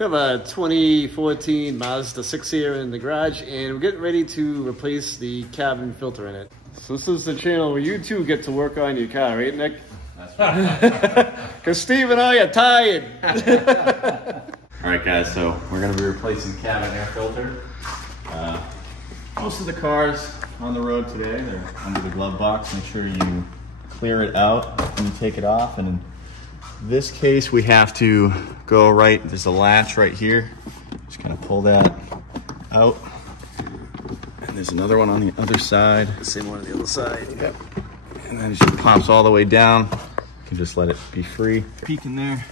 We have a 2014 Mazda 6 here in the garage, and we're getting ready to replace the cabin filter in it. So this is the channel where you two get to work on your car, right, Nick? That's right. Because Steve and I are tired. All right, guys, so we're going to be replacing cabin air filter. Most of the cars on the road today, they're under the glove box. Make sure you clear it out when you take it off. And in this case, we have to go right. There's a latch right here. Just kind of pull that out. And there's another one on the other side. Same one on the other side. Yep. And then it just pops all the way down. You can just let it be free. Peek in there.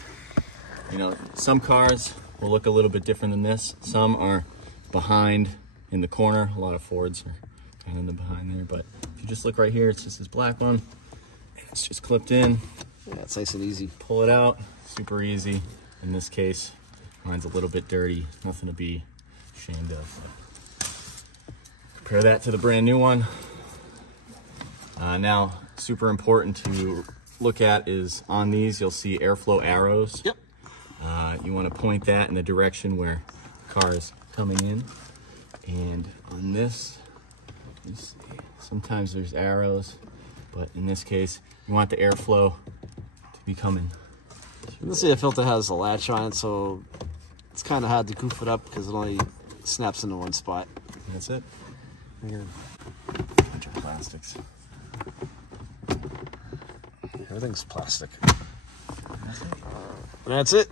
You know, some cars will look a little bit different than this. Some are behind in the corner. A lot of Fords are kind of in the behind there, but if you just look right here, it's just this black one. It's just clipped in. Yeah, it's nice and easy. Pull it out, super easy. In this case, mine's a little bit dirty. Nothing to be ashamed of. Compare that to the brand new one. Now, super important to look at is on these, you'll see airflow arrows. Yep. You want to point that in the direction where the car is coming in. And on this, you see, sometimes there's arrows, but in this case, you want the airflow to be coming. This air filter has a latch on it, so it's kind of hard to goof it up because it only snaps into one spot. And that's it. Yeah. Bunch of plastics. Everything's plastic. That's it. That's it.